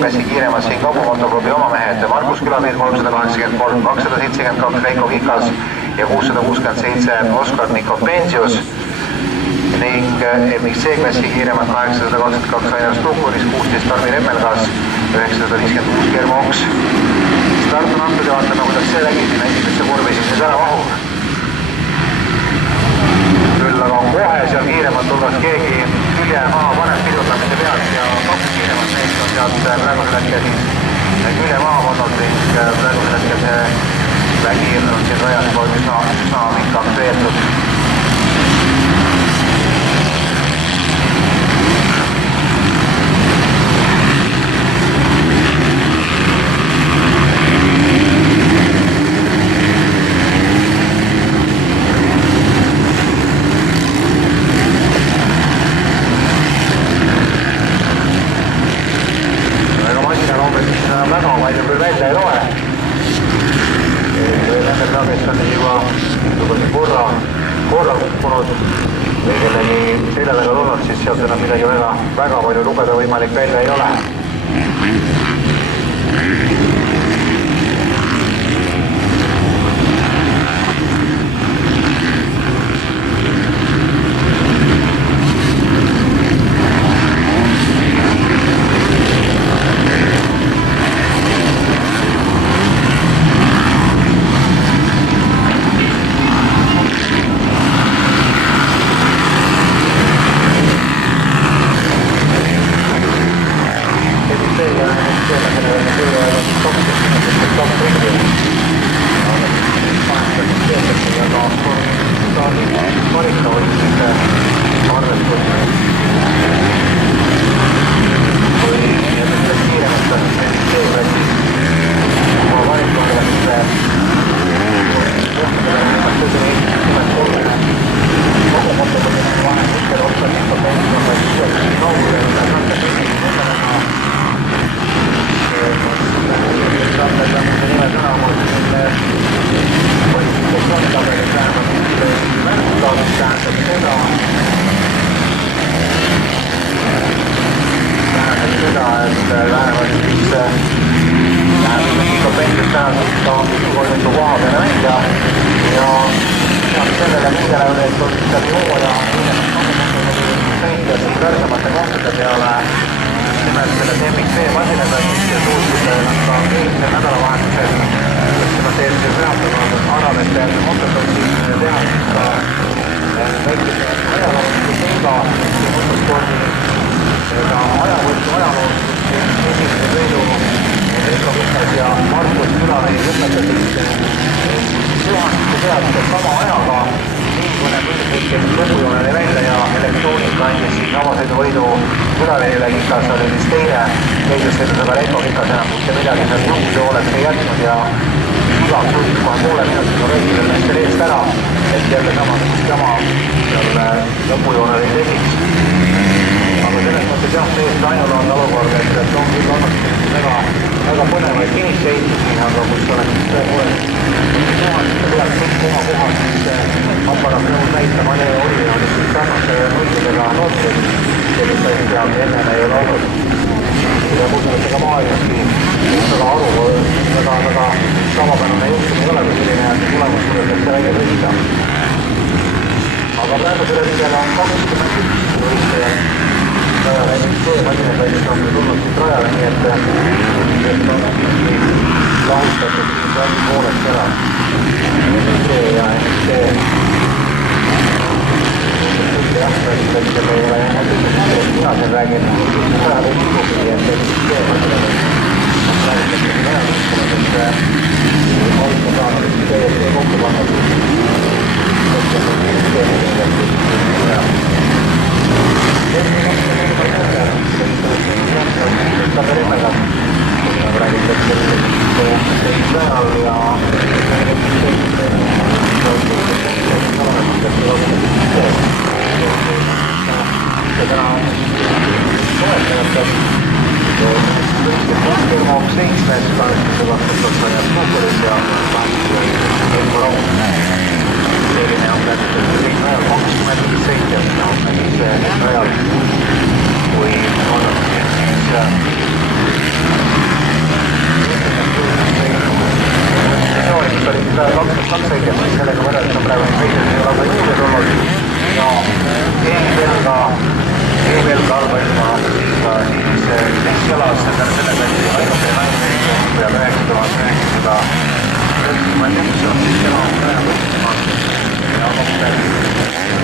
C-klassi kiiremad siin Kagu motoklubi oma mehed Markus Külamees 383, 272 Veiko Kikas ja 667 Oskar Nikopensius ning MX-C-klassi kiiremad 822 Ainar Stukuris, 16 Tarvi Remmelgas, 956 Germo Oks. Start on antud ja vaatame, kuidas see lägi sinna esimesse kurvi siis ära mahub. Küll aga kohe seal kiiremat hulgas keegi külje maha paneb pidurdamise pealt ja kaks kiiremat meest on sealt praegusel hetkel siis külje maha pannud ning praegusel hetkel see vägi on siin rajas juba üsna minkaks veetud. Väga palju küll välja ei loe. Nende kraabist on juba korra kukkunud või kellegi selja taga tulnud, siis sealt enam midagi väga palju lugeda võimalik välja ei ole. lausa juurde tulnud ja eelvelga halba ilma siis jalas selle kanti ainukene peab 9991 on siis kena ja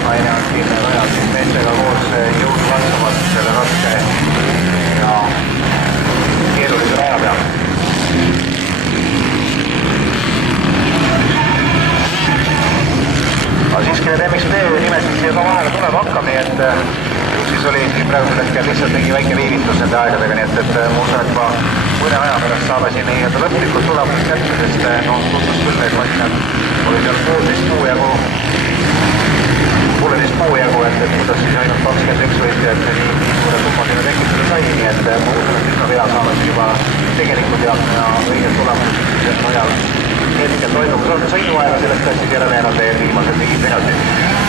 naine on siin rajal siis meestega koos jõud kasvamas selle raske ja keerulise raja peal. Aga siiski need MXP nimesid siia ka vahele tuleb hakkab, nii et siis oli praegusel hetkel lihtsalt mingi väike viivitus nende aegadega, nii et ma usun, et juba mõne aja pärast saame siin nii-öelda lõplikult tulemust kätte, sest tutvus küll neid masin oli seal 16 puu jagu, et kuidas siis ainult 21 võitjad nii suure summa sinna tekitada sai, nii et ma usun, et üsna pea saame siis juba tegelikult ja õiged tulemused siis ajal hetkel toimub sõiduaega sellest klassis järele jäänud veel viimased 5 minutit.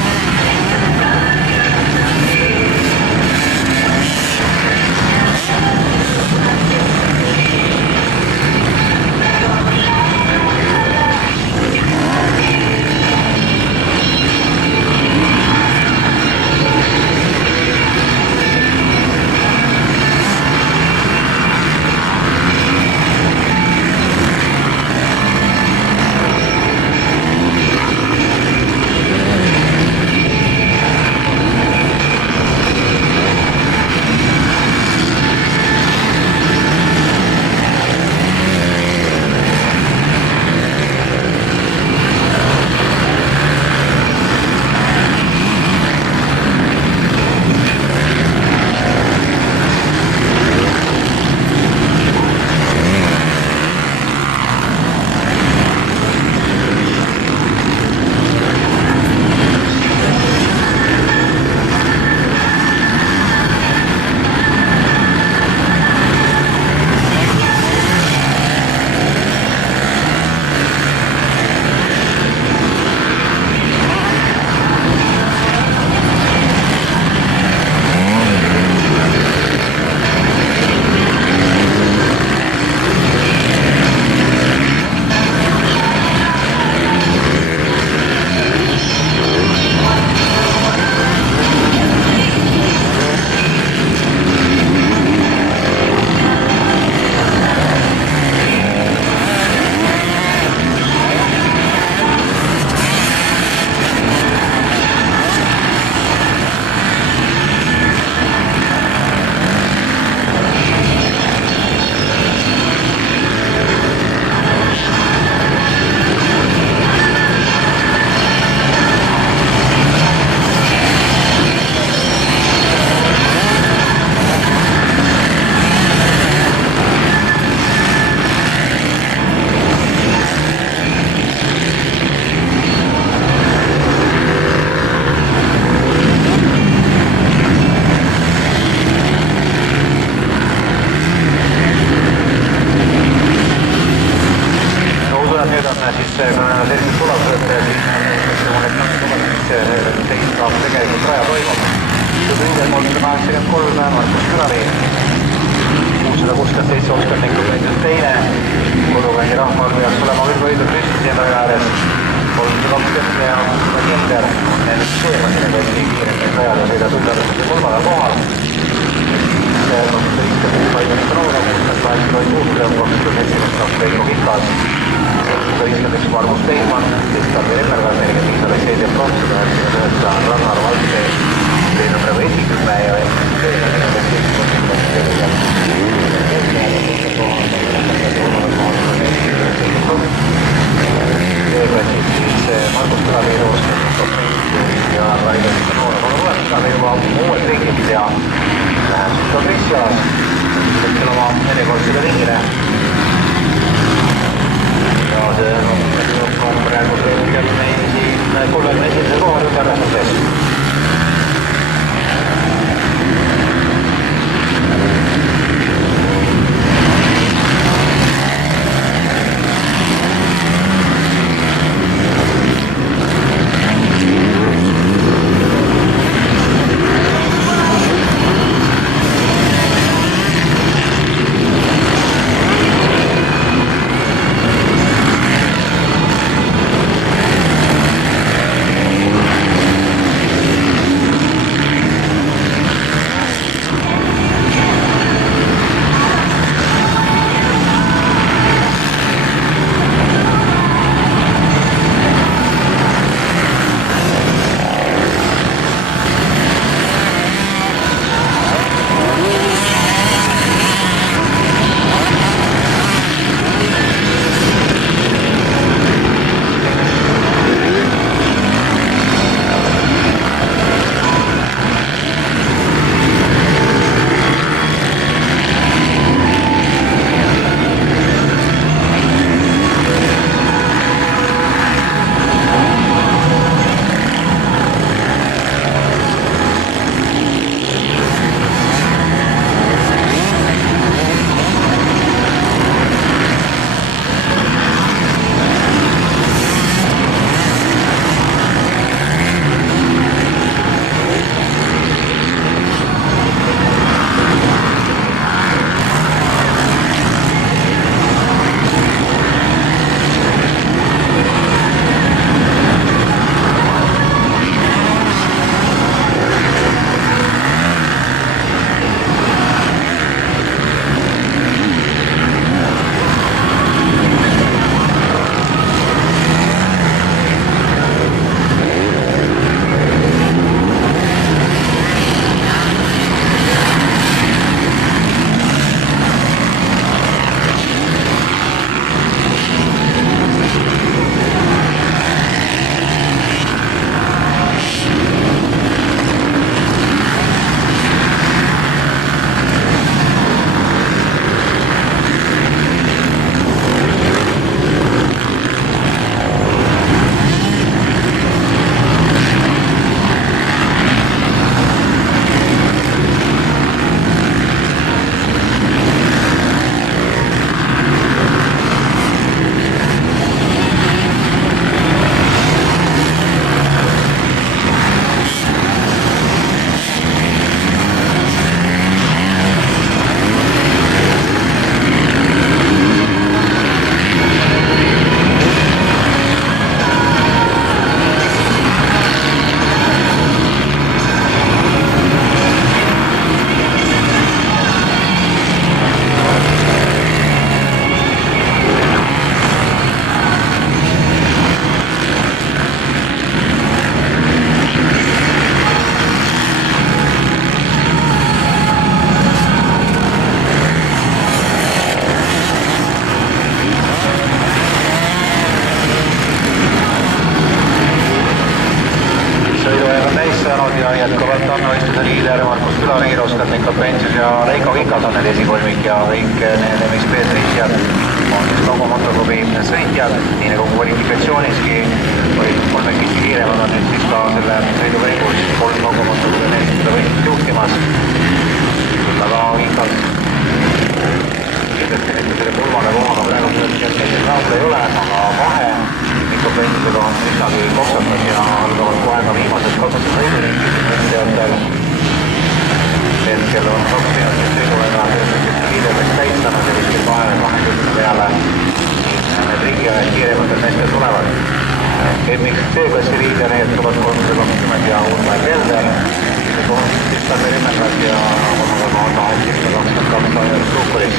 ja jätkuvalt on võistluse liider Markus Külaliir, Oskar Nikol-Pentsius ja Veiko Vikas on need esikolmik ja kõik need MX-B sõitjad on siis Logo motoklubi sõitjad, nii nagu kvalifikatsiooniski olid kolmekesti kiiremad, on nüüd siis ka selle sõidu käigus kolm Logo motoklubi nelistada võistlust juhtimas. Aga Vikas kindlasti mitte selle kolmanda kohaga praegu sellisel rahul ei ole, aga vahe Nikol-Pentsiusega on üsnagi kopsakas ja algavad kohe ka viimased 2 sõiduringid. Hetkel on 2 minutit sõiduaega selliseks liidemist täistanud ja kuskil 20 peale need ringiajad kiirematel meestel tulevad. MX-C-klassi liider jätkavad 320 ja Urmai Kelder, 300 rinnakas ja 322 Aivar Suukuris.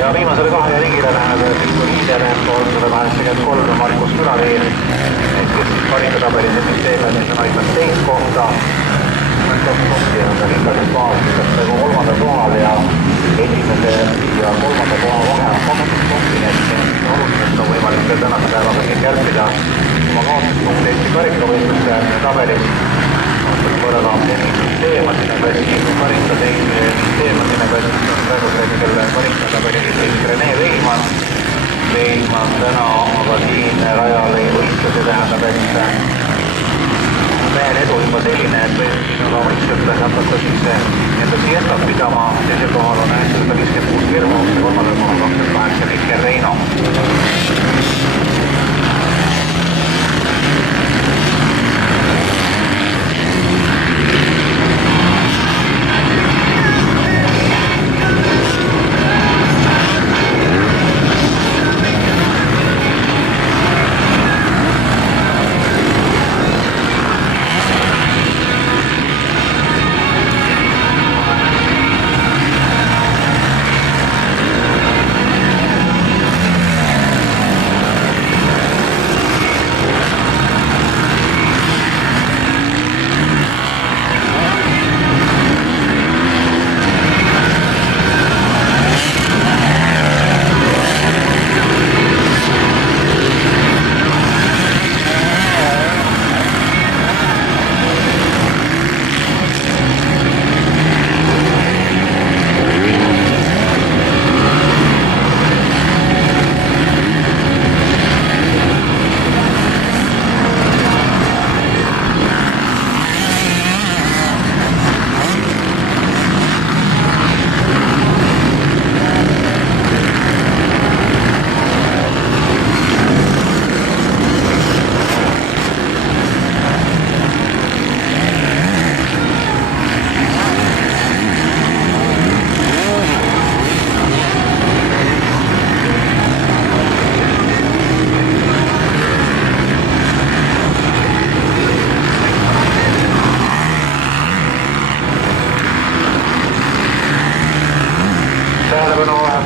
Ja viimasele 2 ringile läheb liider 383 Markus Külaliir, kes karikatabelis MX-C-klassis on ainult 2 kohta. 2 kohti on ta ringlasest vaastusest nagu 3. kohal ja esimese ja 3. koha vahe on 2 kohti, et oluliselt on võimalik veel tänase päevaga siin kärpida oma kaotuspunkti Eesti karikavõistluste tabelis. Võrrega MX-C-klassi karika teisi MX-C-klassi on praegu hetkel karikatabeli Rene Veimann. Veimann täna aga siin rajal ei võistluse tähendab, et mehel edu juba selline, et siin aga võistluse hakata siis enda siestat pidama. Teisel kohal on 956 Virmo, 3. kohal 28 Mikker Reino.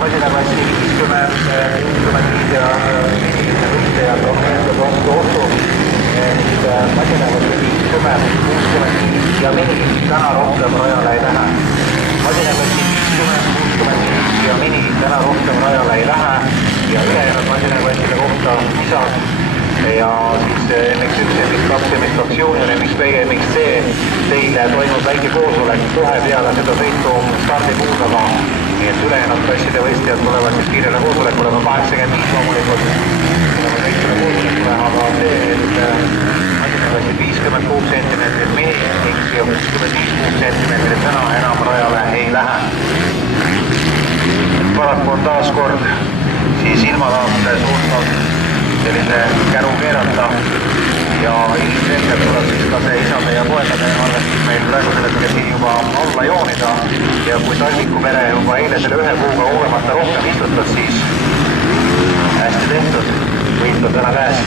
masinaklassi 50, 65 ja esimene võitlejad on meeldud vastu Otto. Masinaklassi 50, 65 ja mini täna rohkem rajale ei lähe. Masinaklassi 50, 65 ja mini täna rohkem rajale ei lähe ja ülejäänud masinaklasside kohta lisad ja siis MX1, MX2, MX2 Junior, MX-B ja MX-C teile toimub väike koosolek kohe peale seda sõitu stardipuusaga. Nii et ülejäänud klasside võistlejad tulevad siis kiirele koosolekule, 85 loomulikult tuleme väiksele koosolekule, aga see, et masinaklassid 56 cm mini ja 65 cm täna enam rajale ei lähe. Paraku on taas kord siis ilmalaadse suutnud sellise käru keerata ja ilmselgelt tuleb siis ka see isade ja poegade arvestus meil praegu selleks siin juba alla joonida ja kui Talviku pere juba eile selle ühe puuga uuemata rohkem istutas, siis hästi tehtud, võit on täna käes.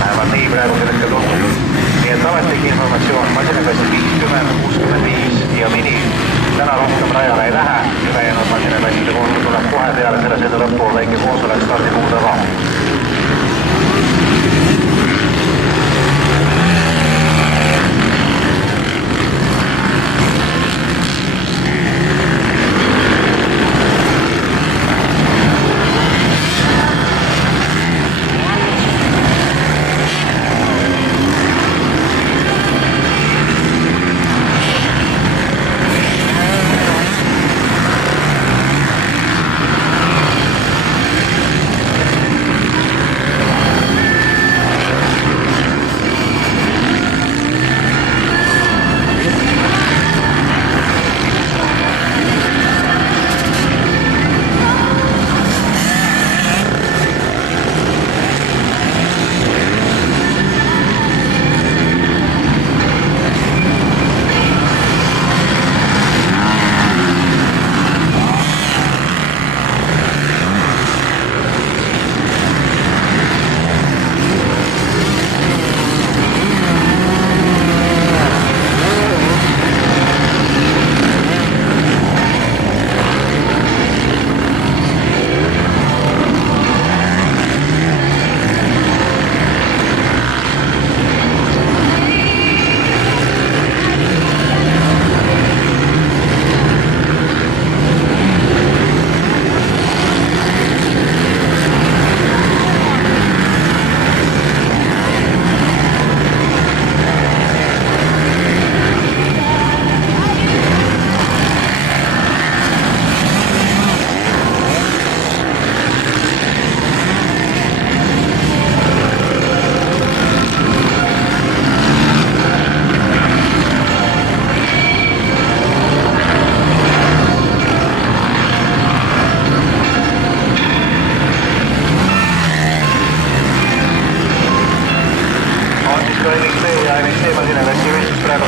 Vähemalt nii praegu selleks ka tundub. Nii et ametlik informatsioon, masinaklassi 50, 65 ja mini täna rohkem rajale ei lähe, ülejäänud masinaklasside kohta tuleb kohe peale selle sõidu lõppu väike koosolek stardipuu taga.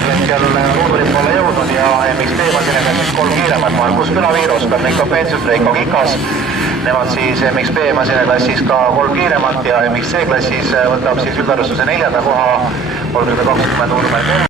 praegusel hetkel Luudurit pole jõudnud ja MXP masinega siis 3 kiiremat. Markus Külaviir, Oskar Nico Pensius, Reiko Kikas. Nemad siis MXP masinaklassis ka 3 kiiremat ja MXC klassis võtab siis ümberrustuse 4. koha 320 number 3.